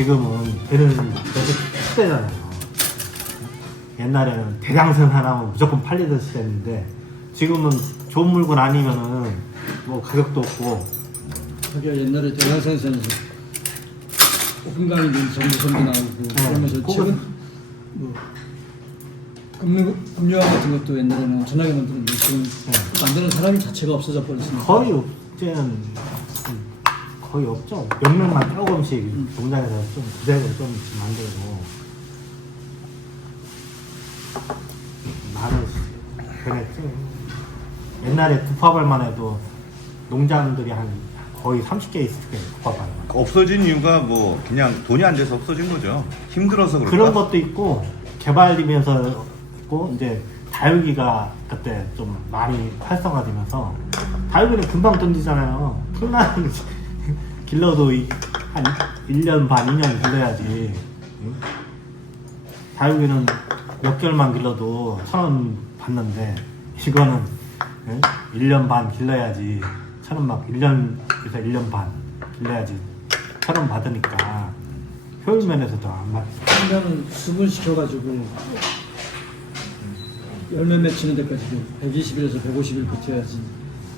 지금은 배는 계속 시대잖아요. 옛날에는 대장선 하나면 무조건 팔리던 시대인데 지금은 좋은 물건 아니면은 뭐 가격도 없고. 하기야 옛날에 대장선에서 오픈감이 전기선도 나오고 그러면서 지금 뭐 금융화 같은 것도 옛날에는 엄청나게 만드는데 지금 만드는 사람이 자체가 없어져 버렸습니다. 거의 이제는 거의 없죠. 몇 명만 조금씩 농장에서 좀 구색으로 좀 만들고 많은 변했지. 옛날에 두파발만 해도 농장들이 한 거의 30개 있을 거예요. 두파발. 없어진 이유가 뭐 그냥 돈이 안 돼서 없어진 거죠. 힘들어서 그런가? 그런 것도 있고 개발되면서 있고 이제 다육이가 그때 좀 많이 활성화되면서 다육이는 금방 던지잖아요. 풍란 길러도 한 1년 반, 2년 길러야지. 응? 다육이는 몇 개월만 길러도 1,000원 받는데 이거는 응? 1년 반 길러야지 1,000원 막 1년에서 1년 반 길러야지 1,000원 받으니까 효율 면에서도 안 맞죠. 풍년은 수분시켜가지고 열매 맺히는 데까지도 120일에서 150일 버텨야지.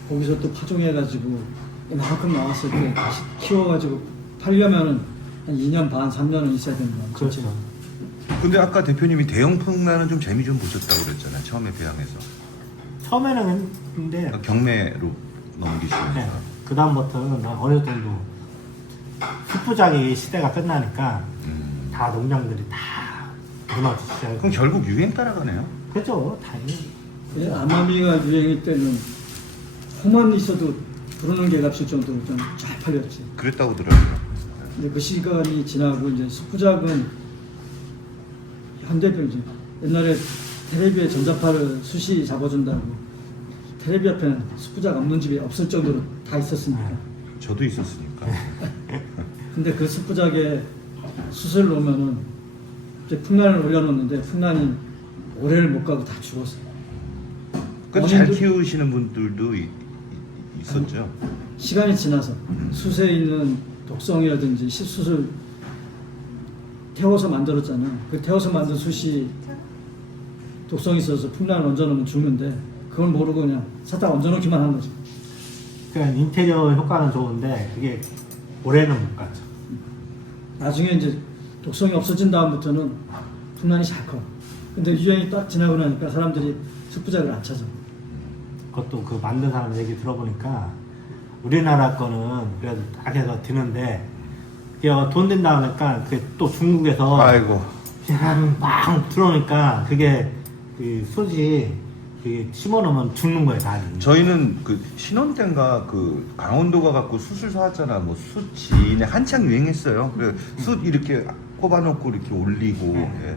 거기서 또 파종해가지고 이만큼 나왔을 때 다시 키워가지고 팔려면은 한 2년 반, 3년은 있어야 된다. 그렇죠. 근데 아까 대표님이 대형 풍란은 좀 재미 좀 보셨다고 그랬잖아요. 처음에 배양해서. 처음에는 근데 경매로 넘기시면서. 네, 그 다음부터는 어느 정도 풋부작이 시대가 끝나니까 다 농장들이 다 무너지기 시작하고. 그럼 결국 유행 따라가네요. 그죠, 당연히. 예, 아마미가 유행일 때는 호만 있어도 부르는 게 값일 정도로 좀 잘 팔렸지. 그랬다고 들었어요. 근데 그 시간이 지나고 이제 숯부작은 현대병이지. 옛날에 텔레비에 전자파를 수시 잡아준다고 텔레비 앞에는 숯부작 없는 집이 없을 정도로 다 있었으니까. 저도 있었으니까. 근데 그 숯부작에 숯을 놓으면은 이제 풍란을 올려놓는데 풍란이 오래를 못 가고 다 죽었어. 그잘 키우시는 분들도 있었죠. 시간이 지나서 숯에 있는 독성이라든지 숯을 태워서 만들었잖아. 그 태워서 만든 숯이 독성이 있어서 풍란을 얹어놓으면 죽는데 그걸 모르고 그냥 사다 얹어놓기만 한 거지. 그러니까 인테리어 효과는 좋은데 그게 오래는 못 갔죠. 나중에 이제 독성이 없어진 다음부터는 풍란이 잘 커. 근데 유행이 딱 지나고 나니까 사람들이 숯부작을 안 찾아. 그것도 그 만든 사람 얘기 들어보니까 우리나라 거는 그래도 딱 해서 드는데 돈 든다 보니까 그게 또 중국에서 아이고. 그냥 막 들어오니까 그게 그 숯이 그 심어놓으면 죽는 거예요, 다리. 저희는 그 신혼 때인가 그 강원도가 갖고 숯을 사왔잖아. 뭐 숯이 한창 유행했어요. 그래 숯 이렇게 꼽아놓고 이렇게 올리고. 예.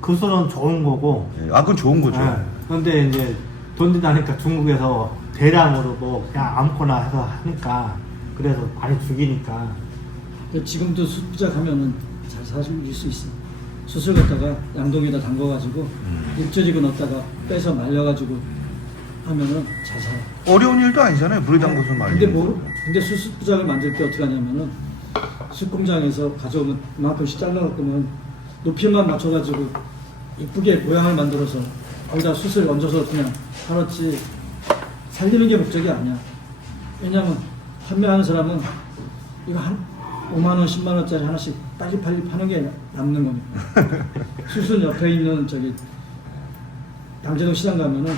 그 숯은 좋은 거고. 예. 아 그건 좋은 거죠. 그런데 이제 돈 든다니까 중국에서 대량으로 뭐 그냥 아무거나 해서 하니까 그래서 많이 죽이니까. 근데 지금도 숯부작 하면은 잘 사실 수 있어. 숯을 갖다가 양동이에다 담궈가지고 입조지고 넣었다가 빼서 말려가지고 하면은 잘 살아. 어려운 일도 아니잖아요. 물에 담궈서 말리는 근데 거. 근데 숯부작을 만들 때 어떻게 하냐면은 숯 공장에서 가져오면 이만큼씩 잘라갖고는 높이만 맞춰가지고 이쁘게 모양을 만들어서 거기다 숯을 얹어서 그냥 팔았지 살리는 게 목적이 아니야. 왜냐면 판매하는 사람은 이거 한 5만 원, 10만 원짜리 하나씩 빨리빨리 파는 게 남는 거니까. 숯은 옆에 있는 저기 양재동 시장 가면은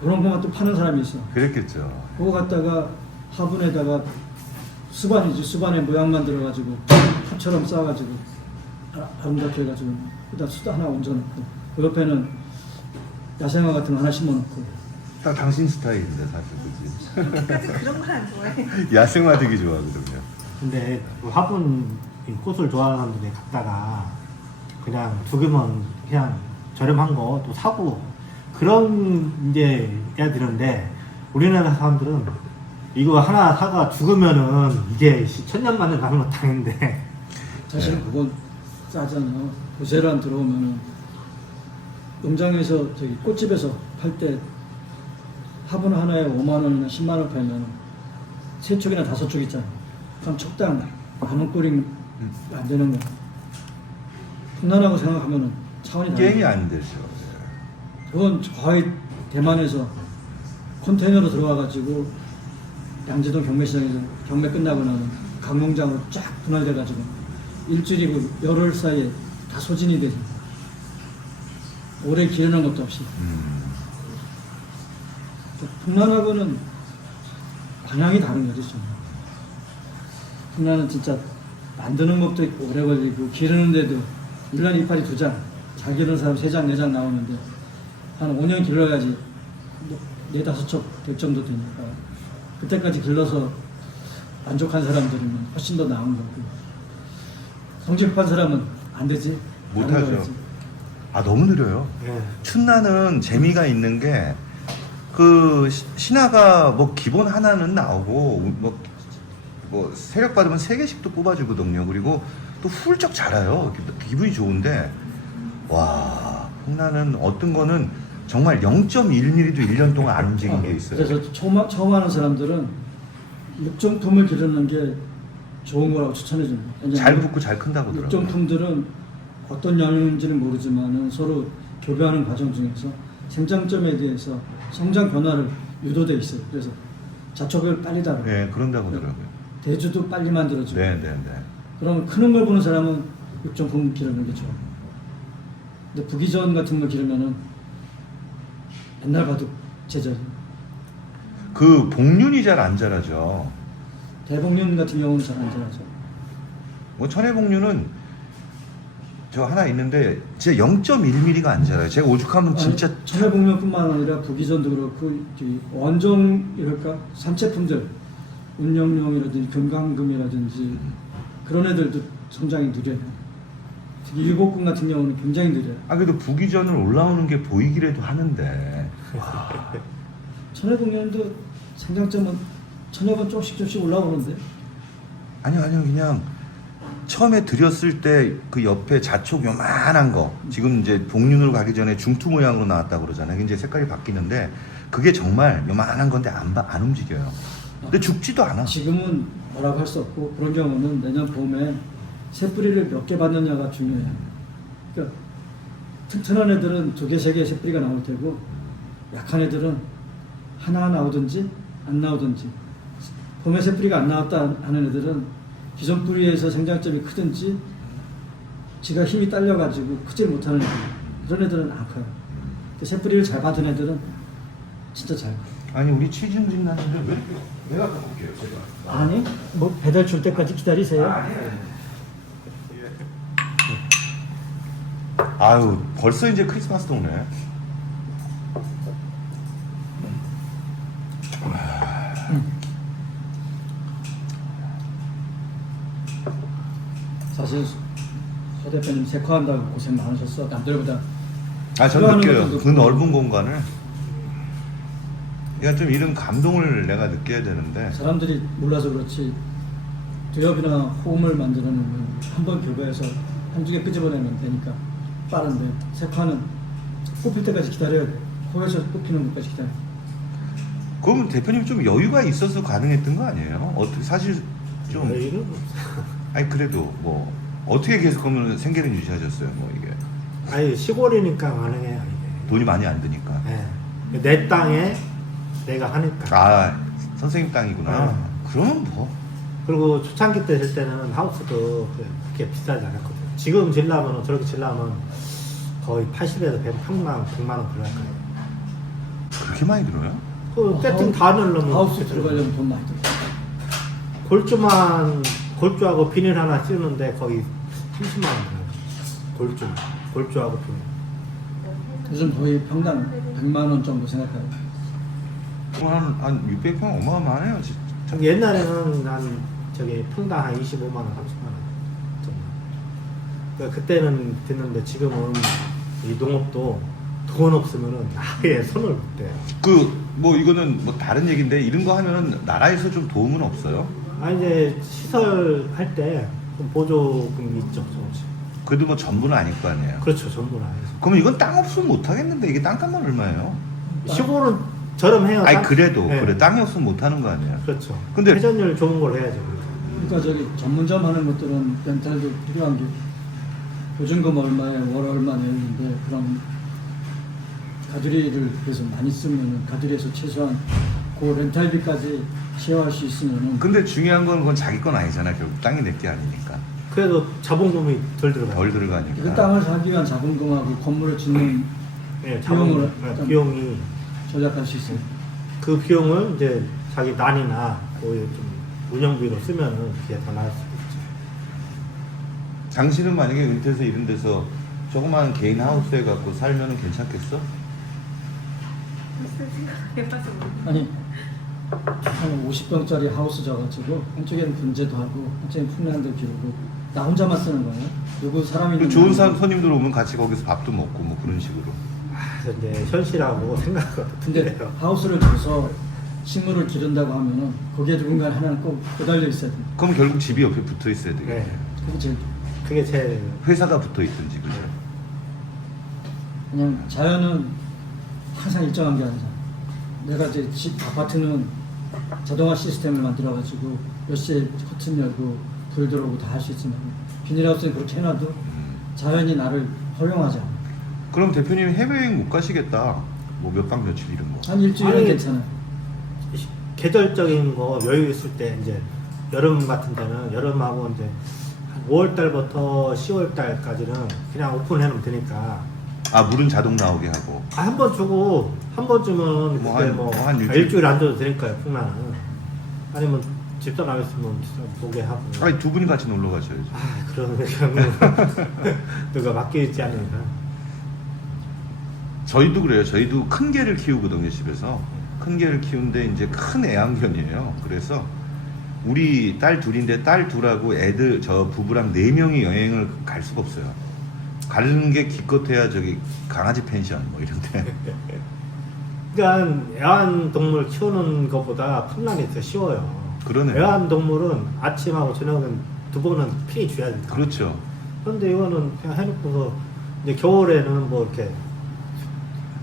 그런 것만 또 파는 사람이 있어. 그랬겠죠. 그거 갖다가 화분에다가 수반이지, 수반에 모양 만들어가지고 탑처럼 쌓아가지고 아름답게 해가지고 그다음 숯 하나 얹어놓고 그 옆에는 야생화 같은 거 하나 심어놓고. 딱 당신 스타일인데 사실 그지. 까지 그런 건 안 좋아해. 야생화 되게 좋아하거든요. 근데 그 화분 이 꽃을 좋아하는 사람들이 갖다가 그냥 두개만 그냥 저렴한 거 또 사고 그런 이제 해야 되는데 우리나라 사람들은 이거 하나 사가 죽으면은 이게 천년 만년 가는 건 당인데 사실은 그건 싸잖아요. 도세란 들어오면은 농장에서 저기 꽃집에서 팔 때 화분 하나에 5만 원이나 10만 원 팔면 세 쪽이나 다섯 쪽 있잖아. 그럼 척당 10,000원 꼴이면 안 되는 거야. 풍란하고 생각하면은 차원이 게임이 다르죠. 안 되죠. 그건 거의 대만에서 컨테이너로 들어와가지고 양재동 경매시장에서 경매 끝나고 나면 강농장으로 쫙 분할돼가지고 일주일이고 열흘 사이에 다 소진이 되죠. 오래 기르는 것도 없이. 풍란하고는 방향이 다른 거죠. 좀. 풍란은 진짜 만드는 것도 있고 오래 걸리고 기르는데도 1년에 이파리 2장, 잘 기르는 사람 3장, 4장 나오는데 한 5년 길러야지 4, 5첩 될 정도 되니까 그때까지 길러서 만족한 사람들은 훨씬 더 나은 거고 성질급한 사람은 안 되지. 못하죠. 거지. 아 너무 느려요. 예. 춘나는 재미가 있는 게 그 신화가 뭐 기본 하나는 나오고 뭐 세력 받으면 3개씩도 뽑아주거든요. 그리고 또 훌쩍 자라요. 기분이 좋은데 와 풍나는 어떤 거는 정말 0.1mm도 1년 동안 안 움직인 게 있어요. 그래서 처음 하는 사람들은 육종품을 기르는 게 좋은 거라고 추천해 줍니다. 잘 붙고 잘 큰다고 하더라고요. 육종품들은 어떤 양인지는 모르지만 서로 교배하는 과정 중에서 생장점에 대해서 성장 변화를 유도돼 있어요. 그래서 자촉을 빨리 달아요. 네, 그런다고 하더라고요. 대주도 빨리 만들어주고. 네. 그럼 크는 걸 보는 사람은 육종품 기르는 게 좋아요. 근데 부기전 같은 거 기르면은 맨날 봐도 제절. 그 복륜이 잘 안 자라죠. 대복륜 같은 경우는 잘 안 자라죠. 뭐 천혜복륜은 저 하나 있는데 진짜 0.1mm가 안 자라요. 제가 오죽하면 진짜 천혜복륜뿐만 아니라 부기전도 그렇고 원종이랄까 산채품들 운영용이라든지 금강금이라든지 그런 애들도 성장이 느려요. 특히 일복금 같은 경우는 굉장히 느려요. 아 그래도 부기전을 올라오는 게 보이기라도 하는데 천혜복륜도 생장점은 천여번 조금씩 올라오는데 아니요 그냥 처음에 들였을 때 그 옆에 자촉 요만한 거 지금 이제 복륜으로 가기 전에 중투 모양으로 나왔다고 그러잖아요. 이제 색깔이 바뀌는데 그게 정말 요만한 건데 안 움직여요. 근데 죽지도 않아. 지금은 뭐라고 할 수 없고 그런 경우는 내년 봄에 새뿌리를 몇 개 받느냐가 중요해요. 그러니까 튼튼한 애들은 2개, 3개 새뿌리가 나올 테고 약한 애들은 하나 나오든지 안 나오든지 봄에 새뿌리가 안 나왔다 하는 애들은 기존 뿌리에서 생장점이 크든지 지가 힘이 딸려가지고 크질 못하는 애들 그런 애들은 안 커요. 새뿌리를 잘 받은 애들은 진짜 잘 커요. 아니 우리 취준진 나는데 왜 이렇게 내가 가볼게요 제가. 아니 뭐 배달 줄 때까지 기다리세요. 아유 벌써 이제 크리스마스도 오네. 사실 서 대표님 색화한다고 고생 많으셨어. 남들보다. 아, 전 좋아하는 느껴요. 것도 그 높고. 넓은 공간을. 그러니까 좀 이런 감동을 내가 느껴야 되는데. 사람들이 몰라서 그렇지 두엽이나 홈을 만드는 건 한 번 교배해서 1-2개 끄집어내면 되니까 빠른데 색화는 뽑힐 때까지 기다려야 돼. 호에서 뽑히는 것까지 기다려. 그럼 대표님 좀 여유가 있어서 가능했던 거 아니에요? 어떻게 사실 좀 여유는 아니 그래도 뭐 어떻게 계속 그러면 생계를 유지하셨어요? 뭐 이게 아니 시골이니까 가능해요 이게. 돈이 많이 안 드니까. 네. 내 땅에 내가 하니까. 아 선생님 땅이구나. 그러면 뭐 그리고 초창기 때 질 때는 하우스도 그렇게 비싸지 않았거든요. 지금 질라면 저렇게 질라면 거의 80에서 100만 원 들어갈 거예요. 그렇게 많이 들어요? 그 세팅 다 넣으려면 하우스 들어가려면 돈 많이 들어. 골조하고 비닐 하나 씌우는데 거의 30만 원 들어요. 골조하고 비닐. 요즘 거의 평당 100만 원 정도 생각해요. 그럼 한 600평 어마어마하네요 진짜. 좀 옛날에는 평당 한 25만 원, 30만 원 정도. 그러니까 그때는 됐는데 지금은 이 농업도 돈 없으면은 아예 손을 못 대요. 그 뭐 이거는 뭐 다른 얘기인데 이런 거 하면은 나라에서 좀 도움은 없어요? 아 이제 시설 할 때 보조금이 있죠, 조금씩. 그래도 뭐 전부는 아닐 거 아니에요. 그렇죠, 전부는 아니죠. 그러면 이건 땅 없으면 못 하겠는데 이게 땅값만 얼마예요? 시골은 저렴해요. 아니 그래도 네. 그래 땅이 없으면 못 하는 거 아니에요. 그렇죠. 근데- 회전율 좋은 걸 해야죠. 그러니까 저기 전문점 하는 것들은 렌탈도 필요한 게 보증금 얼마에 월 얼마 내는데 그럼 가두리를 그래서 많이 쓰면은 가두리에서 최소한 그 렌탈비까지 쉐어할 수 있으면은 근데 중요한 건 그건 자기 건 아니잖아. 결국 땅이 내 게 아니니까. 그래도 자본금이 덜 들어가요. 덜 들어가니까. 그 땅을 사기 위한 자본금하고 건물을 짓는 예, 비용을 자본 비용이 절약할 수 있어요. 그 비용을 이제 자기 난이나 좀 운영비로 쓰면은 그게 더 나을 수 있죠. 당신은 만약에 은퇴해서 이런 데서 조그만 개인 하우스에 갖고 살면은 괜찮겠어? 무슨 생각해봐서 모르겠어요. 아니 한 50평짜리 하우스 져가지고 한쪽에는 분재도 하고 한쪽에는 풍량도 기르고 나 혼자만 쓰는 거예요. 누구 사람이 그 좋은 사람 손님들 오면 같이 거기서 밥도 먹고 뭐 그런 식으로. 그래서 이제 현실하고 생각을 근데 하우스를 줘서 식물을 기른다고 하면은 거기에 누군가 하나는 꼭 매달려 있어야 돼. 그럼 결국 집이 옆에 붙어 있어야 되겠네. 네. 그게 제일 그게 제일 회사가 붙어 있든지 그죠? 그냥 자연은 항상 일정한 게 아니잖아. 내가 이제 집 아파트는 자동화 시스템을 만들어가지고 몇 시에 커튼 열고 불 들어오고 다 할 수 있지만 비닐하우스는 그렇게 해놔도 자연이 나를 허용하지 않아. 그럼 대표님 해외여행 못 가시겠다. 뭐 몇 박 며칠 이런 거. 한 일주일은 아니, 괜찮아. 계절적인 거 여유 있을 때 이제 여름 같은 데는 여름하고 이제 한 5월 달부터 10월 달까지는 그냥 오픈해 놓으면 되니까 아 물은 자동 나오게 하고. 한 번 주고 한 번 주면 뭐 그때 한- 뭐 한 일주일? 일주일 안 줘도 되니까요 풍랑은. 아니면 집사람 있으면 집사람 보게 하고. 아니 두 분이 같이 놀러 가셔야죠. 그런 경우 누가 맡겨있지 않으니까. 저희도 그래요. 저희도 큰 개를 키우거든요 집에서. 큰 개를 키우는데 이제 큰 애완견이에요. 그래서 우리 딸 둘인데 딸 둘하고 애들 저 부부랑 4명이 여행을 갈 수가 없어요. 가는 게 기껏해야 저기 강아지 펜션 뭐 이런데. 그러니까 애완동물 키우는 것보다 풍랑이 더 쉬워요. 그러네요. 애완동물은 아침하고 저녁은 두 번은 필히 줘야 돼. 그렇죠. 그런데 이거는 그냥 해놓고서 이제 겨울에는 뭐 이렇게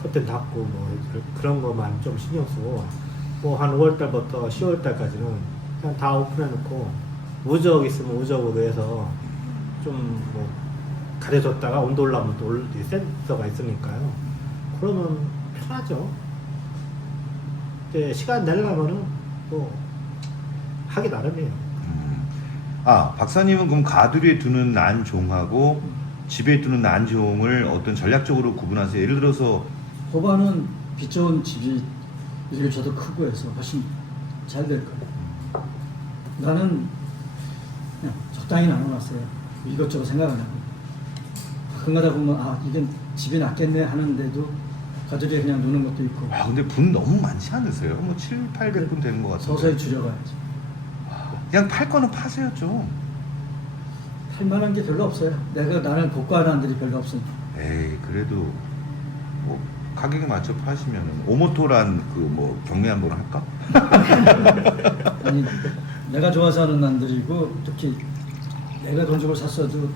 커튼 닫고 뭐 그런 것만 좀 신경 쓰고 뭐 한 5월달부터 10월달까지는 그냥 다 오픈해놓고 우적 있으면 우적으로 해서 좀 뭐 가려졌다가 온도 올라오면 또 센서가 있으니까요. 그러면 편하죠. 근데 시간 내려면은 뭐 하기 나름이에요. 아 박사님은 그럼 가두리에 두는 난종하고 집에 두는 난종을 어떤 전략적으로 구분하세요? 예를 들어서 호반은 빛 좋은 집이 이렇게 저도 크고 해서 훨씬 잘 될 거예요. 나는 그냥 적당히 나눠놨어요. 이것저것 생각 안 하고. 가끔가다 보면 아 이건 집이 낫겠네 하는데도 가두리에 그냥 노는 것도 있고 아 근데 분 너무 많지 않으세요? 뭐 7, 800분 되는 것 같은데. 서서히 줄여가야지. 그냥 팔 거는 파세요 좀. 할 만한 게 별로 없어요. 나는 고가한 안들이 별로 없으니까. 에이 그래도 뭐 가격에 맞춰 파시면은 오모토란 그 뭐 경매 한번 할까? 아니 내가 좋아서 하는 난들이고 특히 내가 돈 주고 샀어도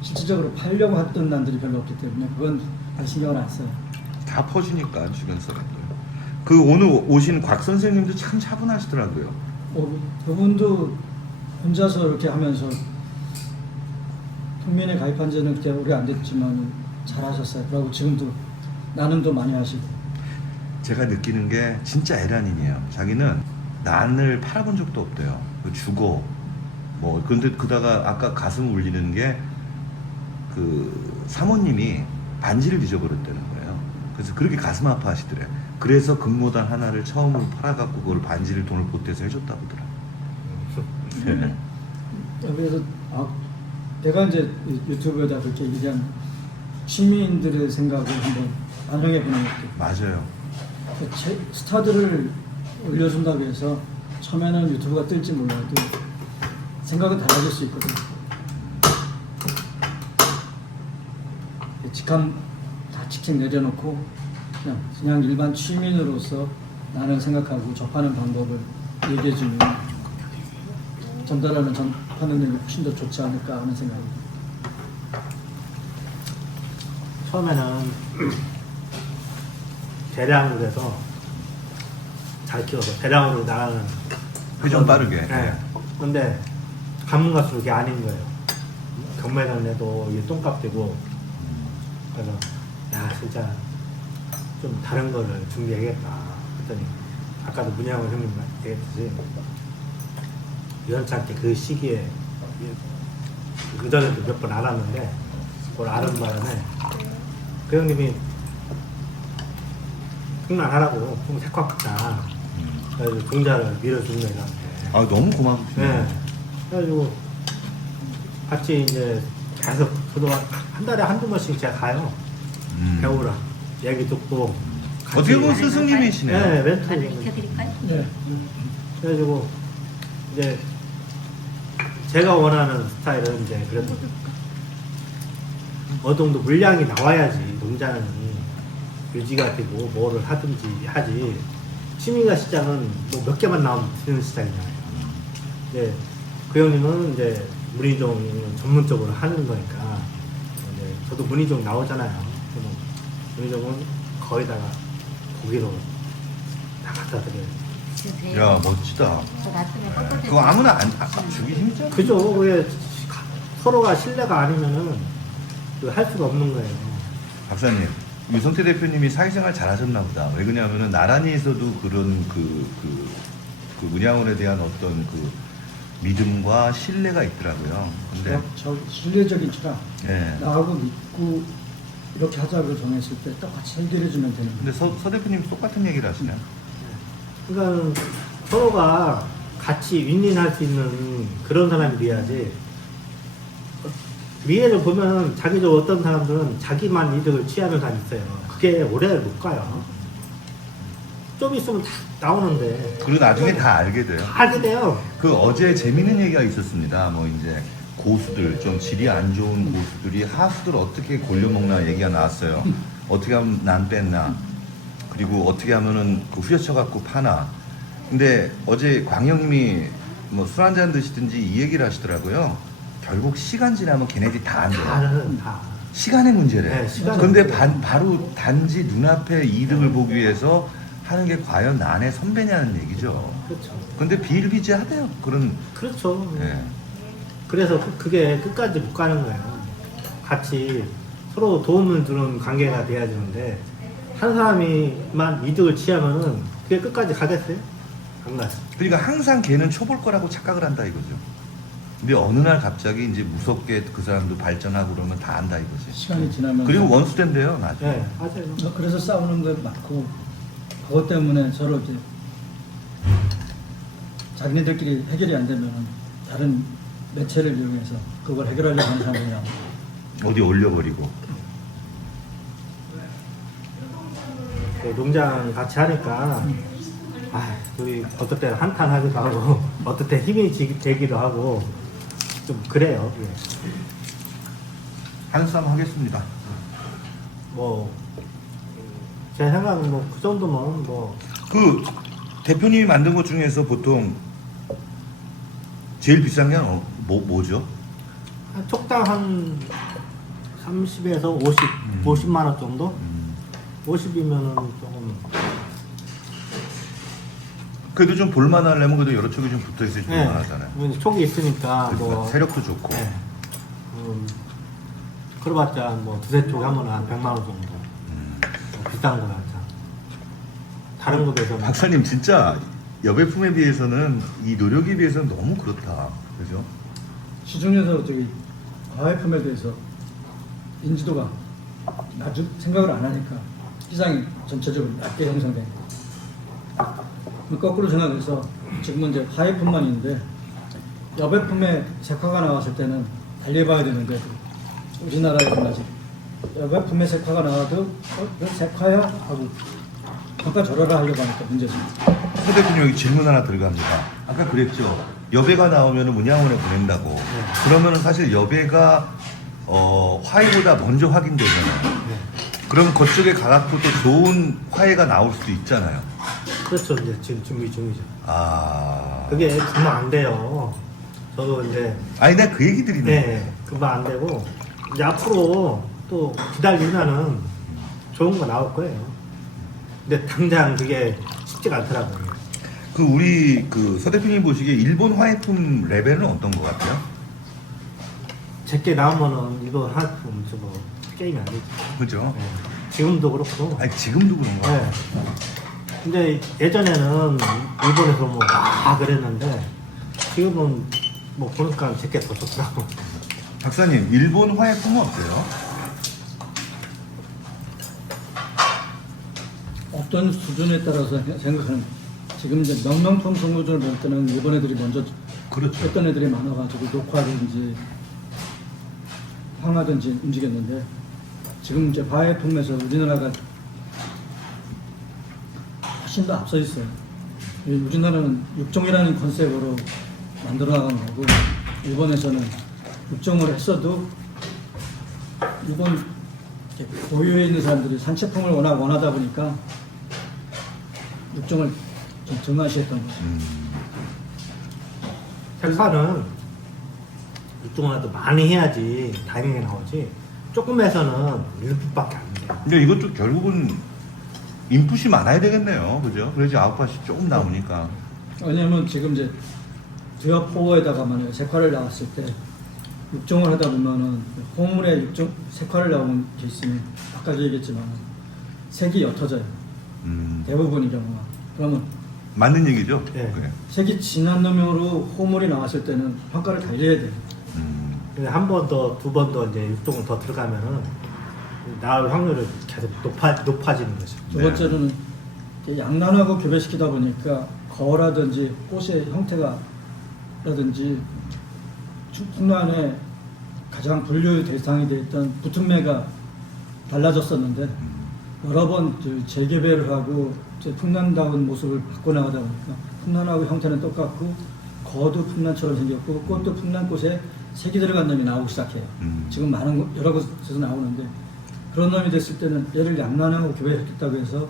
실질적으로 팔려고 했던 난들이 별로 없기 때문에 그건 별 신경을 안 써요. 다 퍼주니까 주변 사람들. 그 오늘 오신 곽 선생님도 참 차분하시더라고요. 그분도 혼자서 이렇게 하면서 통면에 가입한 지는 그렇게 오래 안 됐지만 잘하셨어요. 그리고 지금도 나눔도 많이 하시고. 제가 느끼는 게 진짜 애란인이에요. 자기는 난을 팔아본 적도 없대요. 주고 뭐 근데 그다가 아까 가슴 울리는 게 그 사모님이 반지를 잊어버렸다는 거예요. 그래서 그렇게 가슴 아파하시더래요. 그래서 금모단 하나를 처음으로 팔아갖고 그걸 반지를 돈을 보태서 해줬다고 하더라고요. 네. 그래서 내가 이제 유튜브에다 그렇게 얘기한 시민들의 생각을 한번 반영해 보는 것도 맞아요. 스타들을 올려준다고 해서 처음에는 유튜브가 뜰지 몰라도 생각은 달라질 수 있거든. 직함 다 치킨 내려놓고 그냥 일반 취민으로서 나는 생각하고 접하는 방법을 얘기해주면 전파는 게 훨씬 더 좋지 않을까 하는 생각입니다. 처음에는 대량으로 해서 잘 키워서 대량으로 나가는 회전 빠르게. 네. 근데 가면 갈수록 이게 아닌 거예요. 경매장 내도 이게 똥값 되고 그래서 야 진짜 좀 다른 거를 준비해야겠다 했더니 아까도 문양을 형님 얘기했듯이 우연찮게 그 시기에 그전에도 몇 번 알았는데 그걸 아는 바람에 그 형님이 흥난하라고 좀 색확자 그래서 종자를 밀어주는 애한테 아 너무 고맙습니다. 네. 그래가지고 같이 이제 계속 저도 한 달에 한두 번씩 제가 가요. 배우라 얘기 듣고 같이 어떻게 보면 스승님이시네요. 네, 가르쳐 멘토링. 드릴까요? 네. 그래가지고 이제 제가 원하는 스타일은 이제 그래도 어느 정도 물량이 나와야지 농장이 유지가 되고 뭐를 하든지 하지. 취미가 시장은 뭐 몇 개만 나오면 되는 시장이잖아요. 이제 그 형님은 이제 문희종 전문적으로 하는 거니까 이제 저도 문희종 나오잖아요. 그럼 문희종은 거의다가 고기로 다 갖다 드려요. 주세요. 야 멋지다. 저 놔두면 꺾어드릴게요. 그거 아무나 주기 힘들죠. 그죠? 그게 서로가 신뢰가 아니면은 할 수가 없는 거예요. 박사님, 유성태 대표님이 사회생활 잘하셨나 보다. 왜 그러냐면은 나란히에서도 그런 그 문양원에 대한 어떤 그 믿음과 신뢰가 있더라고요. 근데 저 신뢰적인 주라 예. 나하고 믿고 이렇게 하자고 정했을 때 똑같이 해결해 주면 되는 거예요. 근데 서 대표님 똑같은 얘기를 하시네요. 그러니까 서로가 같이 윈윈할 수 있는 그런 사람이 돼야지. 미래를 보면 자기적 어떤 사람들은 자기만 이득을 취하는 사람이 있어요. 그게 오래 못 가요. 좀 있으면 다 나오는데 그리고 나중에 다 알게 돼요. 다 알게 돼요. 그 어제 재밌는 얘기가 있었습니다. 뭐 이제 고수들 좀 질이 안 좋은 고수들이 하수들 어떻게 골려먹나 얘기가 나왔어요. 어떻게 하면 난 뺐나 그리고 어떻게 하면은 그 후려쳐갖고 파나. 근데 어제 광영님이 뭐 술 한잔 드시든지 이 얘기를 하시더라고요. 결국 시간 지나면 걔네들이 다 안 돼요. 다는 다. 시간의 문제래. 네, 시간의 근데 문제예요. 바로 단지 눈앞에 이득을 보기 위해서 하는 게 과연 난의 선배냐는 얘기죠. 그렇죠. 근데 비일비재하대요. 그런 그렇죠. 예. 그래서 그게 끝까지 못 가는 거예요. 같이 서로 도움을 주는 관계가 돼야 되는데 한 사람이만 이득을 취하면은 그게 끝까지 가겠어요? 안 가죠. 그러니까 항상 걔는 초볼 거라고 착각을 한다 이거죠. 근데 어느 날 갑자기 이제 무섭게 그 사람도 발전하고 그러면 다 안다 이거지. 시간이 지나면 그리고 원수된대요 나중에. 네, 맞아요. 그래서 싸우는 거 많고 그것 때문에 서로 이제 자기네들끼리 해결이 안 되면 다른 매체를 이용해서 그걸 해결하려고 하는 사람이야. 어디 올려버리고. 그 농장 같이 하니까 우리 어떨 때는 한탄하기도 하고 어떨 때 힘이 되기도 하고 좀 그래요. 예. 한쌈 하겠습니다. 뭐 제 생각은 뭐 그 정도면 뭐 그 대표님이 만든 것 중에서 보통 제일 비싼 게 뭐죠? 한 촉당 한 30에서 50만 원 정도? 50이면은 조금 그래도 좀 볼만하려면 그래도 여러 촉이 좀 붙어 있어야 볼만하잖아요. 네. 촉이 있으니까 그러니까 뭐 세력도 좋고. 네. 그래봤자 뭐 두세 촉 하면 한 100만 원 정도. 비싼 거 같아. 다른 거 비해서는 박사님 진짜 여배품에 비해서는 이 노력에 비해서는 너무 그렇다. 그죠? 시중에서 저기 과외품에 대해서 인지도가 아주 생각을 안 하니까 시장이 전체적으로 낮게 형성된 거꾸로 생각해서 지금은 이제 화해품만 있는데 여배품에 색화가 나왔을 때는 달려봐야 되는데 우리나라에서는 아직 여배품에 색화가 나와도 왜 색화야? 하고 잠깐 저러라 하려고 하니까 문제죠. 서 대표님 여기 질문 하나 들어갑니다. 아까 그랬죠. 여배가 나오면 문양원에 보낸다고. 그러면은 사실 여배가 화해보다 먼저 확인되잖아요. 네. 그럼 그쪽에 가갖고 또 좋은 화해가 나올 수도 있잖아요. 그렇죠. 이제 지금 준비 중이죠. 아. 그게 금방 안 돼요. 저도 이제 아니 내가 그 얘기 드리네. 네, 금방 안 되고 이제 앞으로 또 기다리면은 좋은 거 나올 거예요. 근데 당장 그게 쉽지가 않더라고요. 그 우리 그 서 대표님 보시기에 일본 화해품 레벨은 어떤 것 같아요? 제게 나오면은 이거 하품 저거 게임이 안 되지. 그죠? 네. 지금도 그렇고. 아니 지금도 그런가? 네. 근데 예전에는 일본에서 뭐 다 그랬는데 지금은 뭐 보니까 제게 더 좋더라고. 박사님 일본 화해품은 어때요? 어떤 수준에 따라서 생각하는 지금 이제 명명품 성우들을 볼 때는 일본 애들이 먼저 그렇죠. 어떤 애들이 많아가지고 녹화든지 황하든지 움직였는데 지금 이제 화해품에서 우리나라가 훨씬 더 앞서 있어요. 우리나라는 육종이라는 컨셉으로 만들어 나간 거고 일본에서는 육종을 했어도 일본 고유에 있는 사람들이 산채품을 워낙 원하다 보니까 육종을 좀 등한시했던 거죠. 색깔은 이쪽으로라도 많이 해야지 다행하게 나오지. 조금 해서는 1풋밖에 안 돼. 근데 이것도 결국은 인풋이 많아야 되겠네요. 그죠? 그래야지 아웃풋이 조금 나오니까. 왜냐면 지금 이제 듀어 포워에다가 만약에 색깔을 나왔을 때 육종을 하다 보면은 호물에 육종 색깔을 나오는 게 있으면 아까 얘기했지만 색이 옅어져요. 대부분의 경우가. 그러면 맞는 얘기죠? 네. 그래. 색이 진한 놈으로 호물이 나왔을 때는 평가를 달려야 돼요. 한 번 더, 두 번 더 이제 육종을 더 들어가면은 나올 확률이 계속 높아지는 거죠. 두 네. 번째로는 이렇게 양난하고 교배시키다 보니까 거라든지 꽃의 형태가라든지 풍란에 가장 분류 대상이 되었던 붙음매가 달라졌었는데 여러 번 재개배를 하고 이제 풍란다운 모습을 바꿔나가다 보니까 풍란하고 형태는 똑같고 거도 풍란처럼 생겼고 꽃도 풍란꽃에 색이 들어간 놈이 나오기 시작해요. 지금 여러 곳에서 나오는데 그런 놈이 됐을 때는 얘를 양난하고 교배했다고 해서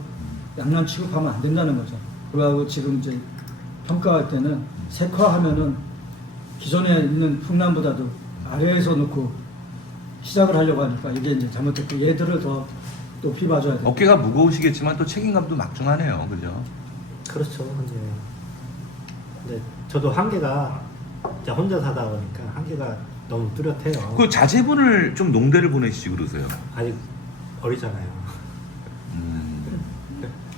양난 취급하면 안 된다는 거죠. 그리고 지금 이제 평가할 때는 색화하면은 기존에 있는 풍란보다도 아래에서 놓고 시작을 하려고 하니까 이게 이제 잘못됐고 얘들을 더 높이 봐줘야 돼요. 어깨가 무거우시겠지만 또 책임감도 막중하네요. 그죠? 그렇죠. 근데 저도 한계가 진짜 혼자 사다 보니까 한계가 너무 뚜렷해요. 그 자제분을 좀 농대를 보내시지 그러세요. 아직 어리잖아요.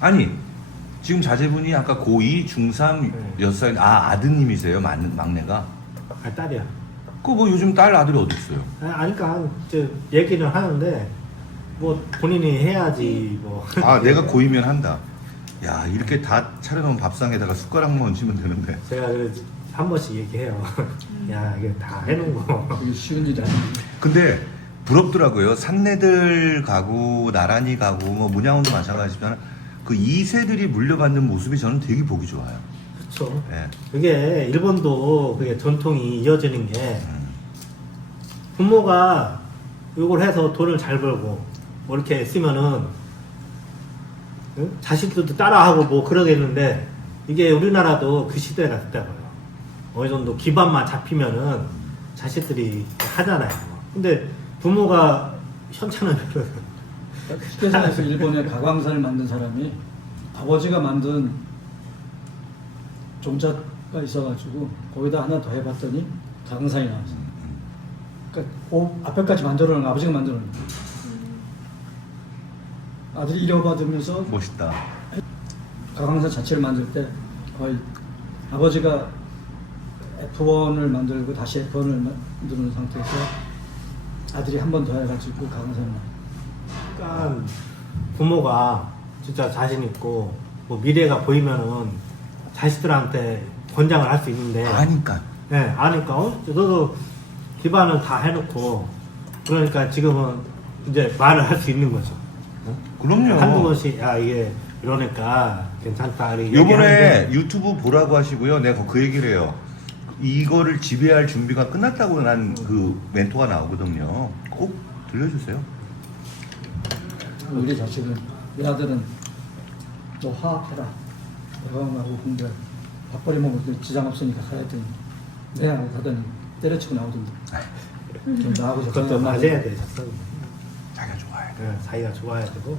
아니 지금 자제분이 아까 고2, 중3, 네. 6살 아드님이세요? 막내가? 아, 딸이야. 그 뭐 요즘 딸 아들이 어디 있어요? 아니, 그러니까 이제 얘기는 하는데 뭐 본인이 해야지 뭐. 아 내가 고이면 한다. 야 이렇게 다 차려놓은 밥상에다가 숟가락만 얹으면 되는데. 제가 그래서 한 번씩 얘기해요. 야 이게 다 해놓은 거. 이게 쉬운 일이 아니에요. 근데 부럽더라고요. 산내들 가고 나란히 가고 뭐 문양원도 마찬가지지만 그 2세들이 물려받는 모습이 저는 되게 보기 좋아요. 그렇죠. 예. 그게 일본도 그게 전통이 이어지는 게 부모가 이걸 해서 돈을 잘 벌고 뭐 이렇게 쓰면은 응? 자식들도 따라하고 뭐 그러겠는데 이게 우리나라도 그 시대가 됐다고요. 어느 정도 기반만 잡히면은 자식들이 하잖아요. 근데 부모가 현찬을 휴게소에서 일본의 가광산을 만든 사람이 아버지가 만든 종자가 있어가지고 거기다 하나 더 해봤더니 가광산이 나왔어요. 그러니까 앞에까지 만들어 놓은 거 아버지가 만들어 놓은 거. 아들이 이어받으면서 멋있다. 가광산 자체를 만들 때 거의 아버지가 F1을 만들고 다시 F1을 만드는 상태에서 아들이 한 번 더 해가지고 가광산을 만들어요. 그러니까 부모가 진짜 자신 있고 뭐 미래가 보이면은 자식들한테 권장을 할 수 있는데 아니까. 네, 아니까 너도 기반을 다 해놓고 그러니까 지금은 이제 말을 할 수 있는 거죠. 그럼요. 한두 번씩 야 이게 이러니까 괜찮다. 이렇게 요번에 얘기하는데 유튜브 보라고 하시고요. 내가 그 얘기를 해요. 이거를 지배할 준비가 끝났다고 난 그 멘토가 나오거든요. 꼭 들려주세요. 우리 자식은 우리 아들은 너 화합해라. 대화하고 공부해. 밥벌이 먹을 지장 없으니까 해야 되니. 네 하더니 때려치고 나오던데. 좀 나하고 그것도 맞아야 돼. 자기가 좋아해. 네, 사이가 좋아야 되고